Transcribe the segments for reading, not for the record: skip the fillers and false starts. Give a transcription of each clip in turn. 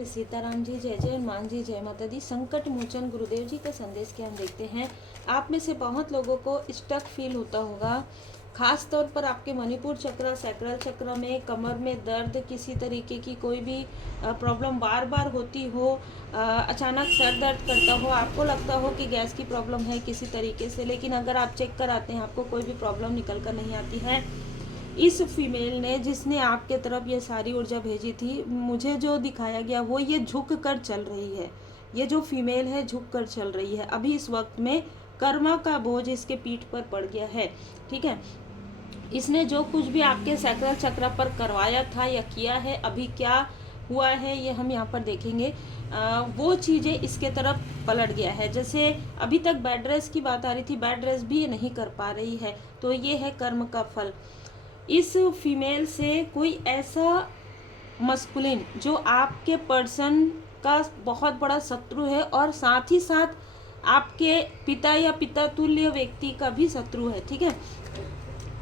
श्री सीताराम जी, जय जय हनुमान जी, जय माता दी। संकट मोचन गुरुदेव जी का संदेश क्या हम देखते हैं। आप में से बहुत लोगों को स्टक फील होता होगा, खास तौर पर आपके मणिपुर चक्र, सैक्रल चक्र में, कमर में दर्द, किसी तरीके की कोई भी प्रॉब्लम बार बार होती हो, अचानक सर दर्द करता हो, आपको लगता हो कि गैस की प्रॉब्लम है किसी तरीके से, लेकिन अगर आप चेक कराते हैं आपको कोई भी प्रॉब्लम निकल कर नहीं आती है। इस फीमेल ने, जिसने आपके तरफ ये सारी ऊर्जा भेजी थी, मुझे जो दिखाया गया वो ये झुक कर चल रही है। ये जो फीमेल है झुक कर चल रही है। अभी इस वक्त में कर्मा का बोझ इसके पीठ पर पड़ गया है। ठीक है, इसने जो कुछ भी आपके सैक्रल चक्र पर करवाया था या किया है, अभी क्या हुआ है ये हम यहाँ पर देखेंगे। वो चीज़ें इसके तरफ पलट गया है। जैसे अभी तक बेड रेस्ट की बात आ रही थी, बेड रेस्ट भी ये नहीं कर पा रही है, तो ये है कर्म का फल। इस फीमेल से कोई ऐसा मस्कुलिन जो आपके पर्सन का बहुत बड़ा शत्रु है और साथ ही साथ आपके पिता या पिता तुल्य व्यक्ति का भी शत्रु है। ठीक है,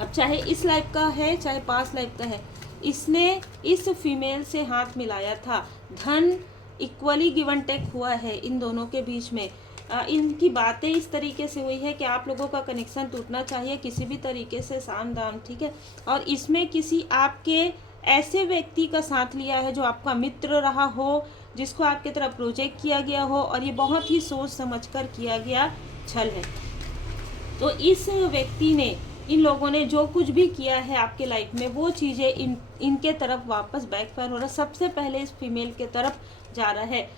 अब चाहे इस लाइफ का है चाहे पास्ट लाइफ का है, इसने इस फीमेल से हाथ मिलाया था। धन इक्वली गिव एंड टेक हुआ है इन दोनों के बीच में। इनकी बातें इस तरीके से हुई है कि आप लोगों का कनेक्शन टूटना चाहिए किसी भी तरीके से, साम दाम। ठीक है, और इसमें किसी आपके ऐसे व्यक्ति का साथ लिया है जो आपका मित्र रहा हो, जिसको आपके तरफ प्रोजेक्ट किया गया हो, और ये बहुत ही सोच समझकर किया गया छल है। तो इस व्यक्ति ने, इन लोगों ने जो कुछ भी किया है आपके लाइफ में, वो चीज़ें इनके तरफ वापस बैकफायर हो रहा है। सबसे पहले इस फीमेल के तरफ जा रहा है।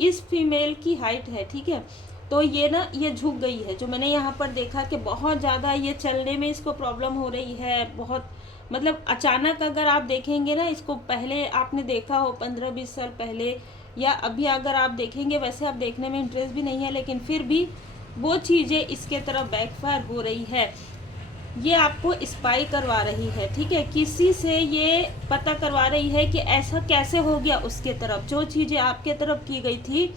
इस फीमेल की हाइट है, ठीक है, तो ये ना, ये झुक गई है। जो मैंने यहाँ पर देखा कि बहुत ज़्यादा ये चलने में इसको प्रॉब्लम हो रही है, बहुत मतलब अचानक अगर आप देखेंगे ना इसको, पहले आपने देखा हो 15-20 साल पहले, या अभी अगर आप देखेंगे, वैसे आप देखने में इंटरेस्ट भी नहीं है, लेकिन फिर भी वो चीज़ें इसके तरफ बैकफायर हो रही है। ये आपको स्पाई करवा रही है। ठीक है, किसी से ये पता करवा रही है कि ऐसा कैसे हो गया उसके तरफ। जो चीज़ें आपके तरफ की गई थी,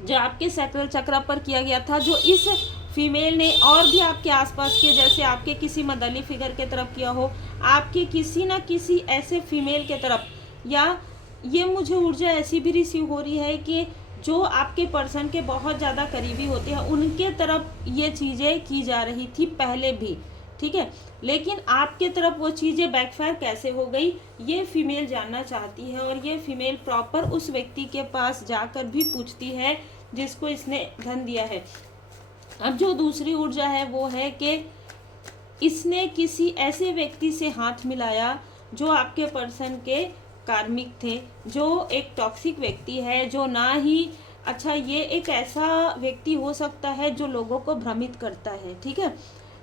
जो आपके सैक्रल चक्र पर किया गया था, जो इस फीमेल ने और भी आपके आसपास के, जैसे आपके किसी मदली फिगर के तरफ किया हो, आपके किसी ना किसी ऐसे फीमेल के तरफ, या ये मुझे ऊर्जा ऐसी भी रिसीव हो रही है कि जो आपके पर्सन के बहुत ज़्यादा करीबी होते हैं उनके तरफ ये चीज़ें की जा रही थी पहले भी। ठीक है, लेकिन आपके तरफ वो चीज़ें बैकफायर कैसे हो गई, ये फीमेल जानना चाहती है। और ये फीमेल प्रॉपर उस व्यक्ति के पास जाकर भी पूछती है जिसको इसने धन दिया है। अब जो दूसरी ऊर्जा है वो है कि इसने किसी ऐसे व्यक्ति से हाथ मिलाया जो आपके पर्सन के कार्मिक थे, जो एक टॉक्सिक व्यक्ति है, जो ना ही अच्छा, ये एक ऐसा व्यक्ति हो सकता है जो लोगों को भ्रमित करता है। ठीक है,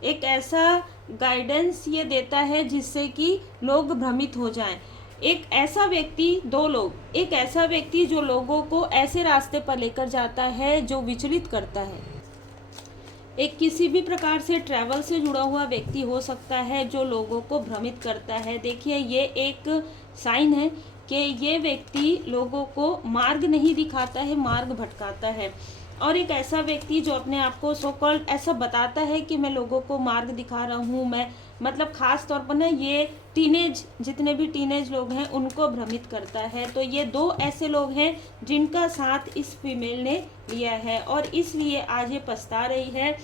एक ऐसा गाइडेंस ये देता है जिससे कि लोग भ्रमित हो जाएं। एक ऐसा व्यक्ति, दो लोग, एक ऐसा व्यक्ति जो लोगों को ऐसे रास्ते पर लेकर जाता है जो विचलित करता है। एक किसी भी प्रकार से ट्रैवल से जुड़ा हुआ व्यक्ति हो सकता है जो लोगों को भ्रमित करता है। देखिए, ये एक साइन है कि ये व्यक्ति लोगों को मार्ग नहीं दिखाता है, मार्ग भटकाता है। और एक ऐसा व्यक्ति जो अपने आप को सो कॉल्ड ऐसा बताता है कि मैं लोगों को मार्ग दिखा रहा हूँ, मैं मतलब खास तौर पर ना ये टीनेज, जितने भी टीनेज लोग हैं उनको भ्रमित करता है। तो ये दो ऐसे लोग हैं जिनका साथ इस फीमेल ने लिया है, और इसलिए आज ये पछता रही है।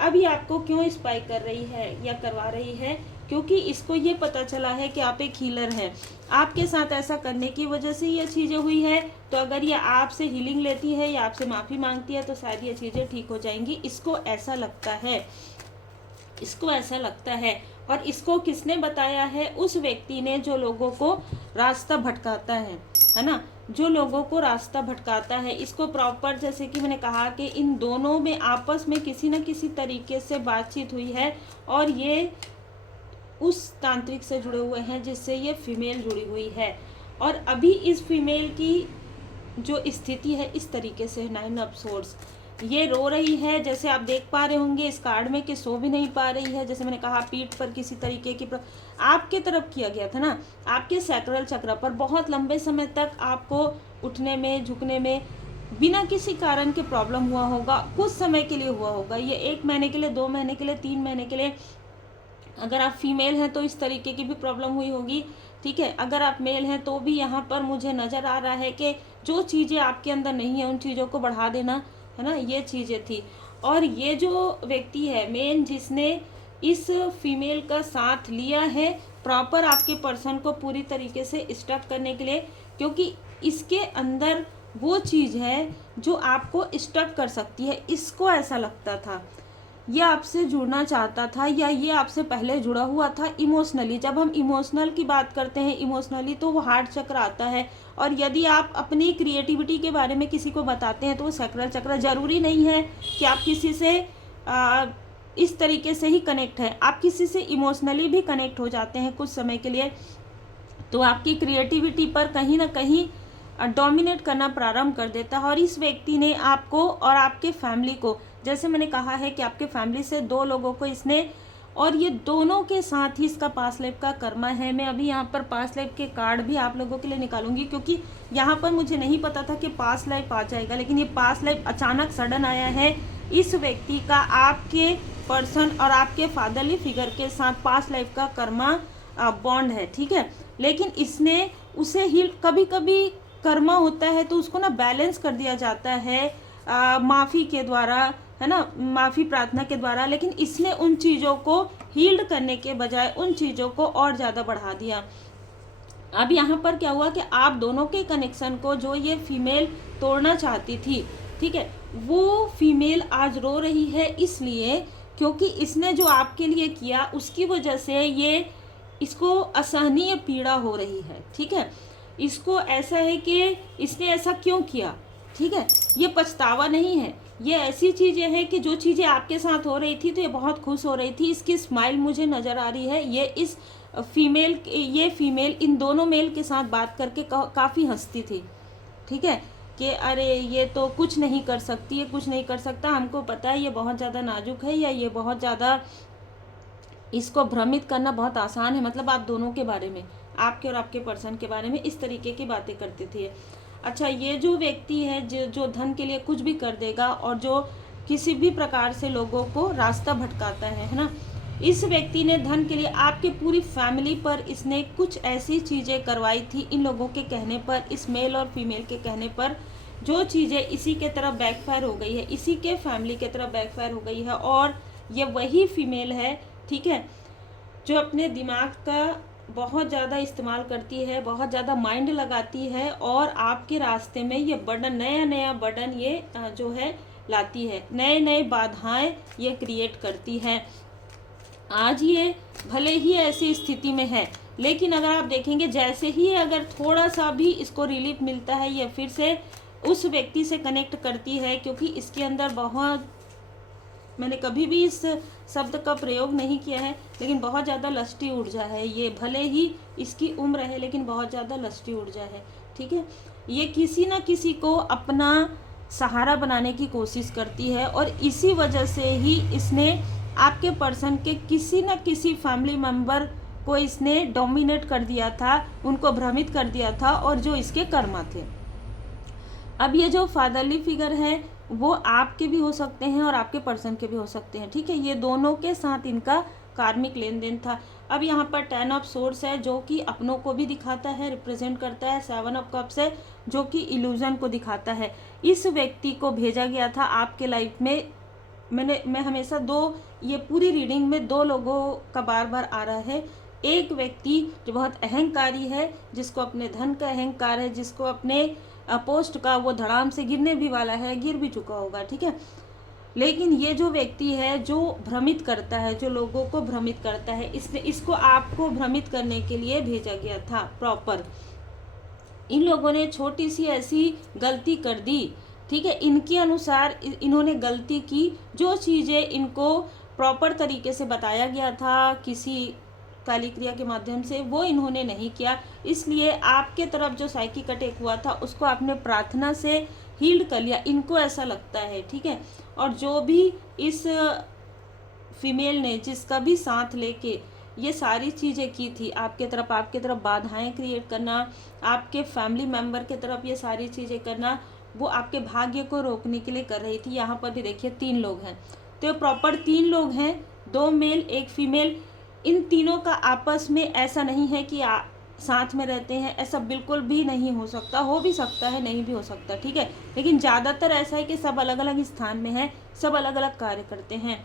अभी आपको क्यों स्पाई कर रही है या करवा रही है, क्योंकि इसको ये पता चला है कि आप एक हीलर हैं। आपके साथ ऐसा करने की वजह से ये चीज़ें हुई है, तो अगर ये आपसे हीलिंग लेती है या आपसे माफ़ी मांगती है तो शायद ये चीज़ें ठीक हो जाएंगी। इसको ऐसा लगता है, इसको ऐसा लगता है। और इसको किसने बताया है? उस व्यक्ति ने जो लोगों को रास्ता भटकाता है ना, जो लोगों को रास्ता भटकाता है। इसको प्रॉपर, जैसे कि मैंने कहा कि इन दोनों में आपस में किसी न किसी तरीके से बातचीत हुई है, और ये उस तांत्रिक से जुड़े हुए हैं जिससे ये फीमेल जुड़ी हुई है। और अभी इस फीमेल की जो स्थिति है इस तरीके से, 9 ऑफ सोर्ड्स, ये रो रही है, जैसे आप देख पा रहे होंगे इस कार्ड में, कि सो भी नहीं पा रही है। जैसे मैंने कहा, पीठ पर किसी तरीके की आपके तरफ किया गया था ना, आपके सैक्रल चक्र पर बहुत लंबे समय तक आपको उठने में, झुकने में बिना किसी कारण के प्रॉब्लम हुआ होगा। कुछ समय के लिए हुआ होगा, ये 1 महीने के लिए, 2 महीने के लिए, 3 महीने के लिए, अगर आप फीमेल हैं तो इस तरीके की भी प्रॉब्लम हुई होगी, ठीक है। अगर आप मेल हैं तो भी यहाँ पर मुझे नज़र आ रहा है कि जो चीज़ें आपके अंदर नहीं है उन चीज़ों को बढ़ा देना, है ना, ये चीज़ें थी। और ये जो व्यक्ति है मेन, जिसने इस फीमेल का साथ लिया है प्रॉपर आपके पर्सन को पूरी तरीके से स्टक करने के लिए, क्योंकि इसके अंदर वो चीज़ है जो आपको स्टक कर सकती है। इसको ऐसा लगता था ये आपसे जुड़ना चाहता था, या ये आपसे पहले जुड़ा हुआ था इमोशनली। जब हम इमोशनल की बात करते हैं इमोशनली, तो वो हार्ट चक्र आता है। और यदि आप अपनी क्रिएटिविटी के बारे में किसी को बताते हैं तो वो सैक्रल चक्र। ज़रूरी नहीं है कि आप किसी से इस तरीके से ही कनेक्ट है, आप किसी से इमोशनली भी कनेक्ट हो जाते हैं कुछ समय के लिए, तो आपकी क्रिएटिविटी पर कहीं ना कहीं डोमिनेट करना प्रारंभ कर देता है। और इस व्यक्ति ने आपको और आपके फैमिली को, जैसे मैंने कहा है कि आपके फैमिली से 2 लोगों को इसने, और ये दोनों के साथ ही इसका पास्ट लाइफ का कर्मा है। मैं अभी यहाँ पर पास्ट लाइफ के कार्ड भी आप लोगों के लिए निकालूंगी, क्योंकि यहाँ पर मुझे नहीं पता था कि पास्ट लाइफ आ जाएगा, लेकिन ये पास्ट लाइफ अचानक सडन आया है। इस व्यक्ति का आपके पर्सन और आपके फादरली फिगर के साथ पास्ट लाइफ का कर्मा बॉन्ड है, ठीक है। लेकिन इसने उसे ही, कभी कभी कर्मा होता है तो उसको ना बैलेंस कर दिया जाता है माफ़ी के द्वारा, है ना, माफ़ी प्रार्थना के द्वारा। लेकिन इसने उन चीज़ों को हील्ड करने के बजाय उन चीज़ों को और ज़्यादा बढ़ा दिया। अब यहाँ पर क्या हुआ कि आप दोनों के कनेक्शन को जो ये फीमेल तोड़ना चाहती थी, ठीक है, वो फीमेल आज रो रही है, इसलिए क्योंकि इसने जो आपके लिए किया उसकी वजह से ये इसको असहनीय पीड़ा हो रही है, ठीक है। इसको ऐसा है कि इसने ऐसा क्यों किया, ठीक है। ये पछतावा नहीं है, ये ऐसी चीज़ें हैं कि जो चीज़ें आपके साथ हो रही थी तो ये बहुत खुश हो रही थी। इसकी स्माइल मुझे नज़र आ रही है। ये फीमेल इन दोनों मेल के साथ बात करके काफ़ी हंसती थी, ठीक है, कि अरे ये तो कुछ नहीं कर सकती, ये कुछ नहीं कर सकता, हमको पता है ये बहुत ज़्यादा नाजुक है, या ये बहुत ज़्यादा, इसको भ्रमित करना बहुत आसान है। मतलब आप दोनों के बारे में, आपके और आपके पर्सन के बारे में इस तरीके की बातें करती थी। अच्छा, ये जो व्यक्ति है जो धन के लिए कुछ भी कर देगा और जो किसी भी प्रकार से लोगों को रास्ता भटकाता है ना, इस व्यक्ति ने धन के लिए आपके पूरी फैमिली पर इसने कुछ ऐसी चीज़ें करवाई थी इन लोगों के कहने पर, इस मेल और फीमेल के कहने पर, जो चीज़ें इसी के तरफ बैकफायर हो गई है, इसी के फैमिली के तरफ बैकफायर हो गई है। और ये वही फीमेल है, ठीक है, जो अपने दिमाग का बहुत ज़्यादा इस्तेमाल करती है, बहुत ज़्यादा माइंड लगाती है, और आपके रास्ते में ये बर्डन, नया नया बर्डन ये जो है लाती है, नए नए बाधाएं ये क्रिएट करती है। आज ये भले ही ऐसी स्थिति में है, लेकिन अगर आप देखेंगे जैसे ही अगर थोड़ा सा भी इसको रिलीफ मिलता है, ये फिर से उस व्यक्ति से कनेक्ट करती है, क्योंकि इसके अंदर बहुत, मैंने कभी भी इस शब्द का प्रयोग नहीं किया है, लेकिन बहुत ज़्यादा लस्टी ऊर्जा है ये। भले ही इसकी उम्र है लेकिन बहुत ज़्यादा लस्टी ऊर्जा है, ठीक है। ये किसी ना किसी को अपना सहारा बनाने की कोशिश करती है, और इसी वजह से ही इसने आपके पर्सन के किसी न किसी फैमिली मेम्बर को इसने डोमिनेट कर दिया था, उनको भ्रमित कर दिया था, और जो इसके कर्मा थे। अब ये जो फादरली फिगर है वो आपके भी हो सकते हैं और आपके पर्सन के भी हो सकते हैं, ठीक है। ये दोनों के साथ इनका कार्मिक लेन देन था। अब यहाँ पर 10 ऑफ सोर्स है जो कि अपनों को भी दिखाता है, रिप्रेजेंट करता है। 7 ऑफ कप्स है जो कि इल्यूजन को दिखाता है। इस व्यक्ति को भेजा गया था आपके लाइफ में। मैं हमेशा ये पूरी रीडिंग में 2 लोगों का बार बार आ रहा है। एक व्यक्ति जो बहुत अहंकारी है, जिसको अपने धन का अहंकार है, जिसको अपने पोस्ट का वो धड़ाम से गिरने भी वाला है, गिर भी चुका होगा, ठीक है। लेकिन ये जो व्यक्ति है जो भ्रमित करता है, जो लोगों को भ्रमित करता है, इसको आपको भ्रमित करने के लिए भेजा गया था प्रॉपर। इन लोगों ने छोटी सी ऐसी गलती कर दी, ठीक है। इनके अनुसार इन्होंने गलती की, जो चीज़ें इनको प्रॉपर तरीके से बताया गया था किसी काली क्रिया के माध्यम से, वो इन्होंने नहीं किया। इसलिए आपके तरफ जो साइकिक अटैक हुआ था उसको आपने प्रार्थना से हील्ड कर लिया, इनको ऐसा लगता है, ठीक है। और जो भी इस फीमेल ने जिसका भी साथ लेके ये सारी चीज़ें की थी, आपके तरफ बाधाएं क्रिएट करना, आपके फैमिली मेम्बर के तरफ ये सारी चीज़ें करना, वो आपके भाग्य को रोकने के लिए कर रही थी। यहाँ पर भी देखिए 3 लोग हैं, तो प्रॉपर 3 लोग हैं, 2 मेल 1 फीमेल। इन तीनों का आपस में ऐसा नहीं है कि साथ में रहते हैं, ऐसा बिल्कुल भी नहीं हो सकता। हो भी सकता है, नहीं भी हो सकता, ठीक है, लेकिन ज़्यादातर ऐसा है कि सब अलग अलग स्थान में है, सब अलग अलग कार्य करते हैं।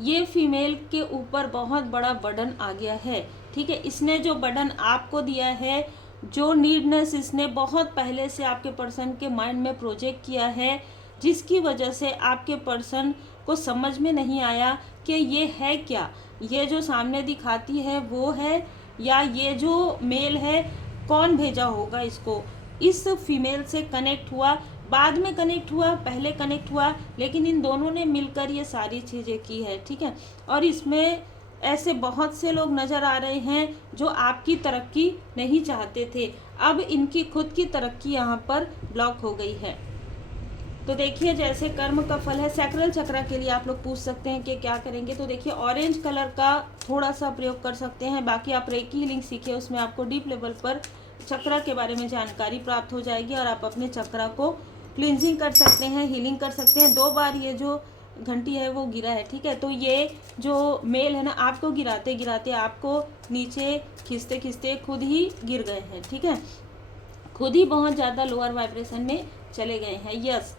ये फीमेल के ऊपर बहुत बड़ा बर्डन आ गया है, ठीक है। इसने जो बर्डन आपको दिया है, जो नीडनेस इसने बहुत पहले से आपके पर्सन के माइंड में प्रोजेक्ट किया है, जिसकी वजह से आपके पर्सन को समझ में नहीं आया कि ये है क्या, ये जो सामने दिखाती है वो है या ये जो मेल है कौन भेजा होगा इसको। इस फीमेल से कनेक्ट हुआ, बाद में कनेक्ट हुआ, पहले कनेक्ट हुआ, लेकिन इन दोनों ने मिलकर ये सारी चीज़ें की है, ठीक है। और इसमें ऐसे बहुत से लोग नज़र आ रहे हैं जो आपकी तरक्की नहीं चाहते थे, अब इनकी खुद की तरक्की यहाँ पर ब्लॉक हो गई है। तो देखिए, जैसे कर्म का फल है, सैक्रल चक्र के लिए आप लोग पूछ सकते हैं कि क्या करेंगे, तो देखिए ऑरेंज कलर का थोड़ा सा प्रयोग कर सकते हैं। बाकी आप रेकी हीलिंग सीखिए, उसमें आपको डीप लेवल पर चक्र के बारे में जानकारी प्राप्त हो जाएगी और आप अपने चक्र को क्लिनजिंग कर सकते हैं, हीलिंग कर सकते हैं। 2 बार ये जो घंटी है वो गिरा है, ठीक है। तो ये जो मेल है ना, आपको गिराते गिराते आपको नीचे खींचते खींचते खुद ही गिर गए हैं, ठीक है, खुद ही बहुत ज़्यादा लोअर वाइब्रेशन में चले गए हैं। यस,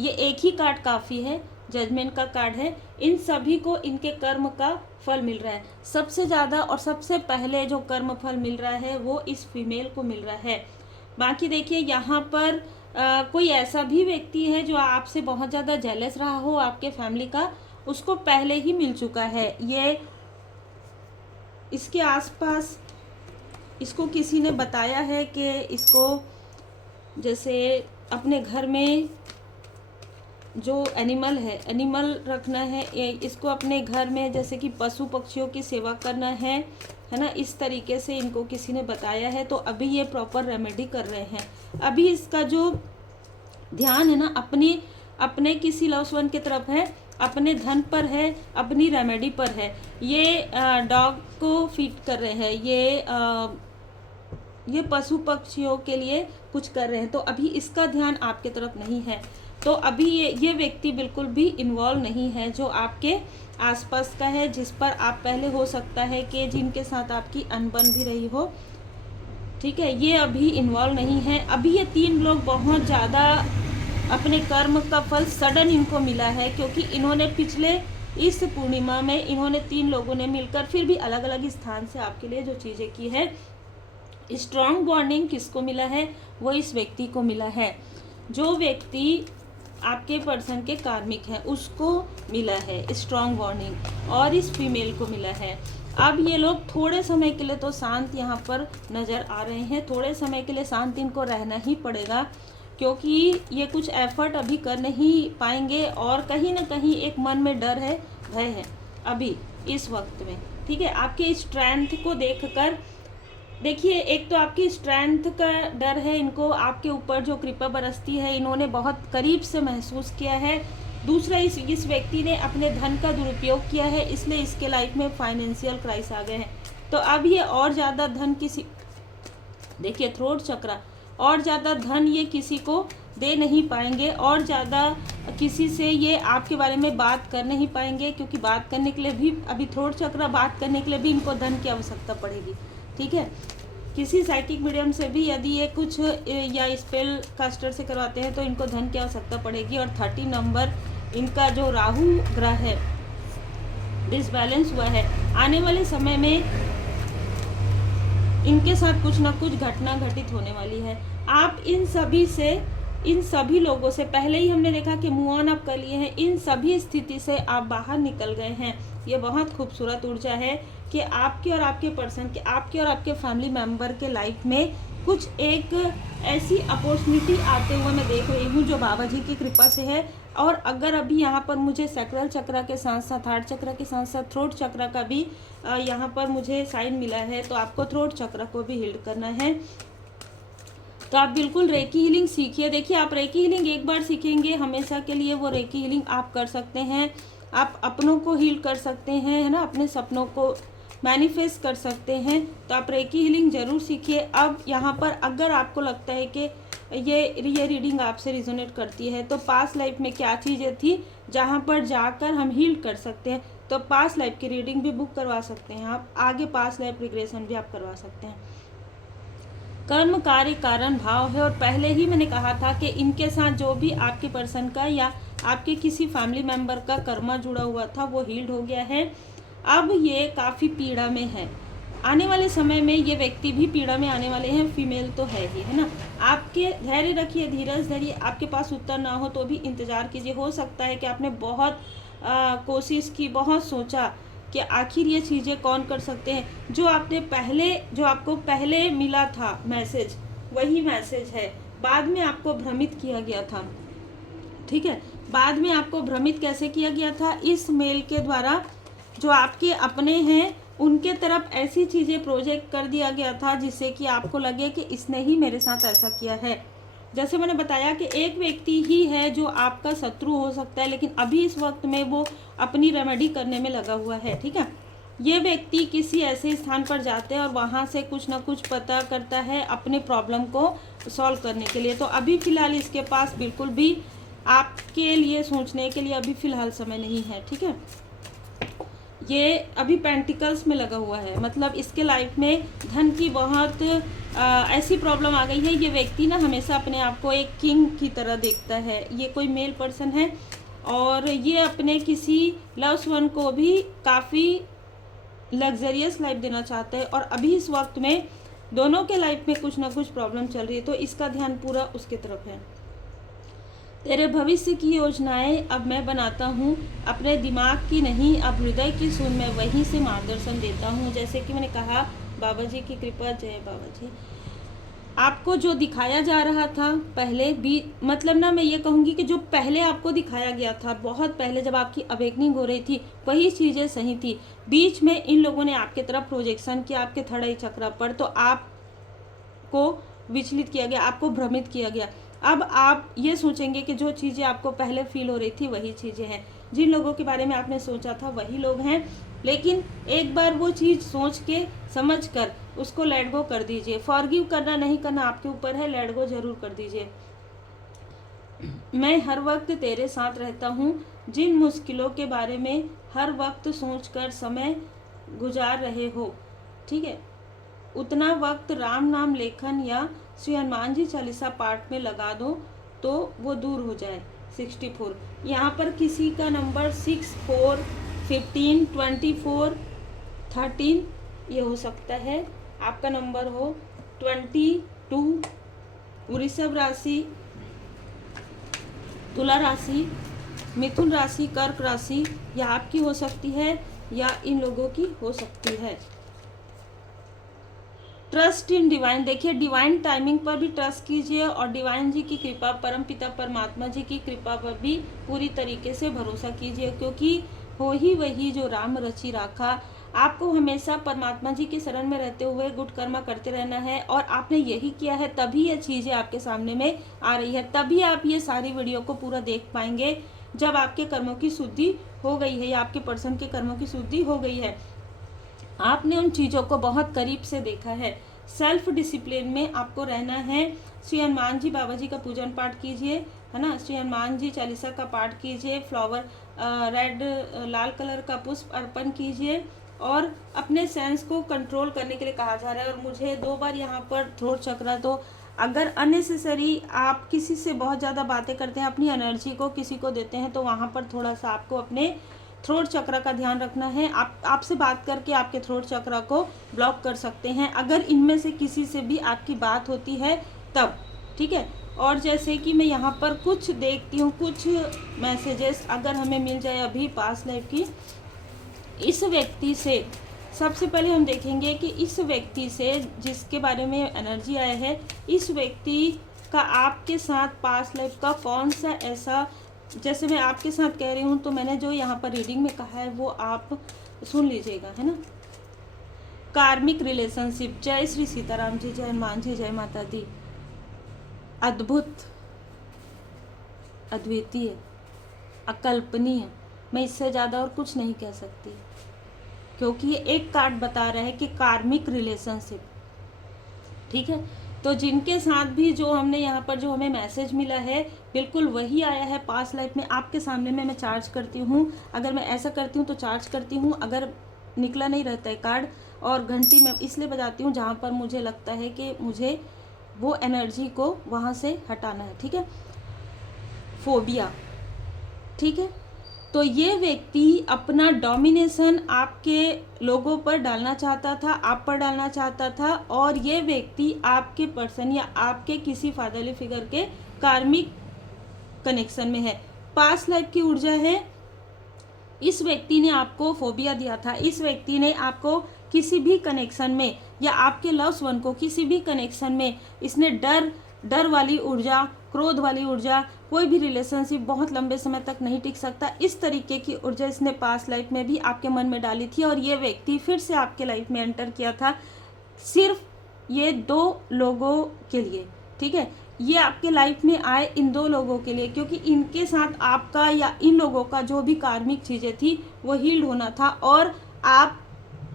ये एक ही कार्ड काफ़ी है, जजमेंट का कार्ड है। इन सभी को इनके कर्म का फल मिल रहा है। सबसे ज़्यादा और सबसे पहले जो कर्म फल मिल रहा है वो इस फीमेल को मिल रहा है। बाकी देखिए, यहाँ पर कोई ऐसा भी व्यक्ति है जो आपसे बहुत ज़्यादा जेलस रहा हो आपके फैमिली का, उसको पहले ही मिल चुका है। ये इसके आसपास इसको किसी ने बताया है कि इसको जैसे अपने घर में जो एनिमल है, एनिमल रखना है, इसको अपने घर में जैसे कि पशु पक्षियों की सेवा करना है ना, इस तरीके से इनको किसी ने बताया है। तो अभी ये प्रॉपर रेमेडी कर रहे हैं। अभी इसका जो ध्यान है ना अपने किसी लव्ड वन की तरफ है, अपने धन पर है, अपनी रेमेडी पर है। ये डॉग को फीड कर रहे हैं, ये पशु पक्षियों के लिए कुछ कर रहे हैं। तो अभी इसका ध्यान आपके तरफ नहीं है। तो अभी ये व्यक्ति बिल्कुल भी इन्वॉल्व नहीं है जो आपके आसपास का है, जिस पर आप पहले हो सकता है कि जिनके साथ आपकी अनबन भी रही हो, ठीक है, ये अभी इन्वॉल्व नहीं है। अभी ये 3 लोग बहुत ज़्यादा अपने कर्म का फल सडन इनको मिला है, क्योंकि इन्होंने पिछले इस पूर्णिमा में इन्होंने 3 लोगों ने मिलकर फिर भी अलग अलग स्थान से आपके लिए जो चीज़ें की है। स्ट्रॉन्ग बॉन्डिंग किसको मिला है, वो इस व्यक्ति को मिला है। जो व्यक्ति आपके पर्सन के कार्मिक है उसको मिला है स्ट्रॉन्ग बॉन्डिंग, और इस फीमेल को मिला है। अब ये लोग थोड़े समय के लिए तो शांत यहाँ पर नज़र आ रहे हैं, थोड़े समय के लिए शांत इनको रहना ही पड़ेगा, क्योंकि ये कुछ एफर्ट अभी कर नहीं पाएंगे और कहीं ना कहीं एक मन में डर है, भय है अभी इस वक्त में, ठीक है। आपके स्ट्रेंथ को देखकर देखिए, एक तो आपकी स्ट्रेंथ का डर है इनको, आपके ऊपर जो कृपा बरसती है इन्होंने बहुत करीब से महसूस किया है। दूसरा, इस व्यक्ति ने अपने धन का दुरुपयोग किया है, इसलिए इसके लाइफ में फाइनेंशियल क्राइसिस आ गए हैं। तो अब ये और ज़्यादा धन देखिए थ्रोट चक्र, और ज़्यादा धन ये किसी को दे नहीं पाएंगे, और ज़्यादा किसी से ये आपके बारे में बात कर नहीं पाएंगे, क्योंकि बात करने के लिए भी अभी थ्रोट चक्र, बात करने के लिए भी इनको धन की आवश्यकता पड़ेगी, ठीक है। किसी साइकिक मीडियम से भी यदि ये कुछ या स्पेल कास्टर से करवाते हैं तो इनको धन की आवश्यकता पड़ेगी। और 30 नंबर इनका जो राहु ग्रह है डिसबैलेंस हुआ है, आने वाले समय में इनके साथ कुछ ना कुछ घटना घटित होने वाली है। आप इन सभी लोगों से पहले ही हमने देखा कि मूव ऑन आप कर लिए हैं, इन सभी स्थिति से आप बाहर निकल गए हैं। ये बहुत खूबसूरत ऊर्जा है कि आपके और आपके पर्सन के, आपके और आपके फैमिली मेंबर के लाइफ में कुछ एक ऐसी अपॉर्चुनिटी आते हुए मैं देख रही हूँ जो बाबा जी की कृपा से है। और अगर अभी यहाँ पर मुझे सैक्रल चक्र के साथ साथ हार्ट चक्र के साथ साथ थ्रोट चक्र का भी यहाँ पर मुझे साइन मिला है, तो आपको थ्रोट चक्र को भी हील करना है। तो आप बिल्कुल रेकी हीलिंग सीखिए। देखिए, आप रेकी हीलिंग एक बार सीखेंगे हमेशा के लिए वो रेकी हीलिंग आप कर सकते हैं। आप अपनों को हील कर सकते हैं, है ना, अपने सपनों को मैनिफेस्ट कर सकते हैं। तो आप रेकी हीलिंग ज़रूर सीखिए। अब यहाँ पर अगर आपको लगता है कि ये रीडिंग आपसे रिजोनेट करती है, तो पास्ट लाइफ में क्या चीज़ें थी जहाँ पर जाकर हम हील कर सकते हैं, तो पास्ट लाइफ की रीडिंग भी बुक करवा सकते हैं आप, आगे पास्ट लाइफ रिग्रेशन भी आप करवा सकते हैं। कर्म कार्य कारण भाव है, और पहले ही मैंने कहा था कि इनके साथ जो भी आपके पर्सन का या आपके किसी फैमिली मेंबर का कर्मा जुड़ा हुआ था वो हील्ड हो गया है। अब ये काफ़ी पीड़ा में है, आने वाले समय में ये व्यक्ति भी पीड़ा में आने वाले हैं, फीमेल तो है ही, है ना। आपके धैर्य रखिए, धीरज धरिए, आपके पास उत्तर ना हो तो भी इंतज़ार कीजिए। हो सकता है कि आपने बहुत कोशिश की, बहुत सोचा कि आखिर ये चीज़ें कौन कर सकते हैं। जो आपको पहले मिला था मैसेज वही मैसेज है, बाद में आपको भ्रमित किया गया था, ठीक है। बाद में आपको भ्रमित कैसे किया गया था? इस मेल के द्वारा जो आपके अपने हैं उनके तरफ ऐसी चीज़ें प्रोजेक्ट कर दिया गया था जिससे कि आपको लगे कि इसने ही मेरे साथ ऐसा किया है। जैसे मैंने बताया कि एक व्यक्ति ही है जो आपका शत्रु हो सकता है, लेकिन अभी इस वक्त में वो अपनी रेमेडी करने में लगा हुआ है, ठीक है। ये व्यक्ति किसी ऐसे स्थान पर जाते हैं और वहाँ से कुछ ना कुछ पता करता है अपने प्रॉब्लम को सॉल्व करने के लिए। तो अभी फ़िलहाल इसके पास बिल्कुल भी आपके लिए सोचने के लिए अभी फ़िलहाल समय नहीं है, ठीक है। ये अभी पेंटिकल्स में लगा हुआ है, मतलब इसके लाइफ में धन की बहुत ऐसी प्रॉब्लम आ गई है। ये व्यक्ति ना हमेशा अपने आप को एक किंग की तरह देखता है। ये कोई मेल पर्सन है और ये अपने किसी लव्स वन को भी काफ़ी लग्जरियस लाइफ देना चाहता है, और अभी इस वक्त में दोनों के लाइफ में कुछ ना कुछ प्रॉब्लम चल रही है, तो इसका ध्यान पूरा उसके तरफ है। तेरे भविष्य की योजनाएं अब मैं बनाता हूँ, अपने दिमाग की नहीं, अब हृदय की सुन, मैं वहीं से मार्गदर्शन देता हूँ। जैसे कि मैंने कहा, बाबा जी की कृपा, जय बाबा जी। आपको जो दिखाया जा रहा था पहले भी, मतलब ना मैं ये कहूँगी कि जो पहले आपको दिखाया गया था, बहुत पहले जब आपकी अवेकनिंग हो रही थी, वही चीज़ें सही थी। बीच में इन लोगों ने आपके तरफ प्रोजेक्शन किया, आपके थर्ड आई चक्र पर, तो आपको विचलित किया गया, आपको भ्रमित किया गया। अब आप ये सोचेंगे कि जो चीज़ें आपको पहले फील हो रही थी वही चीज़ें हैं। जिन लोगों के बारे में आपने सोचा था वही लोग हैं, लेकिन एक बार वो चीज़ सोच के समझ कर उसको लेट गो कर दीजिए। फॉरगिव करना नहीं करना आपके ऊपर है, लेट गो जरूर कर दीजिए। मैं हर वक्त तेरे साथ रहता हूँ, जिन मुश्किलों के बारे में हर वक्त सोच कर समय गुजार रहे हो, ठीक है, उतना वक्त राम नाम लेखन या श्री हनुमान जी चालीसा पाठ में लगा दो तो वो दूर हो जाए। 64, यहाँ पर किसी का नंबर 6, 4, 15, 24, 13 ये हो सकता है। आपका नंबर हो 22। वृषभ राशि, तुला राशि, मिथुन राशि, कर्क राशि, या आपकी हो सकती है या इन लोगों की हो सकती है। ट्रस्ट इन डिवाइन, देखिए डिवाइन टाइमिंग पर भी ट्रस्ट कीजिए, और डिवाइन जी की कृपा, परम पिता परमात्मा जी की कृपा पर भी पूरी तरीके से भरोसा कीजिए, क्योंकि हो ही वही जो राम रचि राखा। आपको हमेशा परमात्मा जी के शरण में रहते हुए गुड कर्मा करते रहना है, और आपने यही किया है तभी ये चीज़ें आपके सामने में आ रही है, तभी आप ये सारी वीडियो को पूरा देख पाएंगे। जब आपके कर्मों की शुद्धि हो गई है या आपके पर्सन के कर्मों की शुद्धि हो गई है, आपने उन चीज़ों को बहुत करीब से देखा है। सेल्फ डिसिप्लिन में आपको रहना है। श्री हनुमान जी बाबा जी का पूजन पाठ कीजिए, है ना। श्री हनुमान जी चालीसा का पाठ कीजिए, फ्लावर रेड लाल कलर का पुष्प अर्पण कीजिए, और अपने सेंस को कंट्रोल करने के लिए कहा जा रहा है। और मुझे 2 बार यहाँ पर थ्रोट चक्र, तो अगर अननेसेसरी आप किसी से बहुत ज़्यादा बातें करते हैं, अपनी एनर्जी को किसी को देते हैं, तो वहाँ पर थोड़ा सा आपको अपने थ्रोट चक्र का ध्यान रखना है। आपसे बात करके आपके थ्रोट चक्र को ब्लॉक कर सकते हैं, अगर इनमें से किसी से भी आपकी बात होती है तब, ठीक है। और जैसे कि मैं यहाँ पर कुछ देखती हूँ, कुछ मैसेजेस अगर हमें मिल जाए अभी पास्ट लाइफ की, इस व्यक्ति से सबसे पहले हम देखेंगे कि इस व्यक्ति से जिसके बारे में एनर्जी आया है, इस व्यक्ति का आपके साथ पास्ट लाइफ का कौन सा ऐसा, जैसे मैं आपके साथ कह रही हूँ तो मैंने जो यहाँ पर रीडिंग में कहा है वो आप सुन लीजिएगा, है ना। कार्मिक रिलेशनशिप, जय श्री सीताराम जी, जय हनुमान जी, जय माता दी। अद्भुत, अद्वितीय, अकल्पनीय, मैं इससे ज़्यादा और कुछ नहीं कह सकती, क्योंकि ये एक कार्ड बता रहा है कि कार्मिक रिलेशनशिप, ठीक है। तो जिनके साथ भी जो हमने यहाँ पर जो हमें मैसेज मिला है बिल्कुल वही आया है। पास्ट लाइफ में आपके सामने में मैं चार्ज करती हूँ, अगर मैं ऐसा करती हूँ तो चार्ज करती हूँ, अगर निकला नहीं रहता है कार्ड, और घंटी मैं इसलिए बजाती हूँ जहाँ पर मुझे लगता है कि मुझे वो एनर्जी को वहाँ से हटाना है। ठीक है, फोबिया। ठीक है, तो ये व्यक्ति अपना डोमिनेशन आपके लोगों पर डालना चाहता था, आप पर डालना चाहता था, और ये व्यक्ति आपके पर्सन या आपके किसी फादरली फिगर के कार्मिक कनेक्शन में है। पास्ट लाइफ की ऊर्जा है। इस व्यक्ति ने आपको फोबिया दिया था, इस व्यक्ति ने आपको किसी भी कनेक्शन में या आपके लव्स वन को किसी भी कनेक्शन में इसने डर वाली ऊर्जा, क्रोध वाली ऊर्जा, कोई भी रिलेशनशिप बहुत लंबे समय तक नहीं टिक सकता, इस तरीके की ऊर्जा इसने पास्ट लाइफ में भी आपके मन में डाली थी। और ये व्यक्ति फिर से आपके लाइफ में एंटर किया था सिर्फ ये 2 लोगों के लिए। ठीक है, ये आपके लाइफ में आए इन 2 लोगों के लिए, क्योंकि इनके साथ आपका या इन लोगों का जो भी कार्मिक चीज़ें थी वो हील्ड होना था, और आप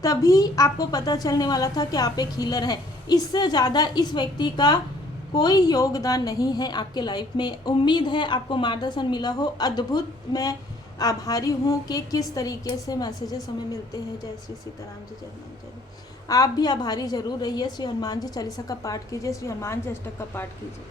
तभी आपको पता चलने वाला था कि आप एक हीलर हैं। इससे ज़्यादा इस व्यक्ति का कोई योगदान नहीं है आपके लाइफ में। उम्मीद है आपको मार्गदर्शन मिला हो। अद्भुत, मैं आभारी हूँ कि किस तरीके से मैसेजेस हमें मिलते हैं। जय श्री सीताराम जी, जय हनुमान जी। आप भी आभारी जरूर रहिए। श्री हनुमान जी चालीसा का पाठ कीजिए, श्री हनुमान जी अष्टक का पाठ कीजिए।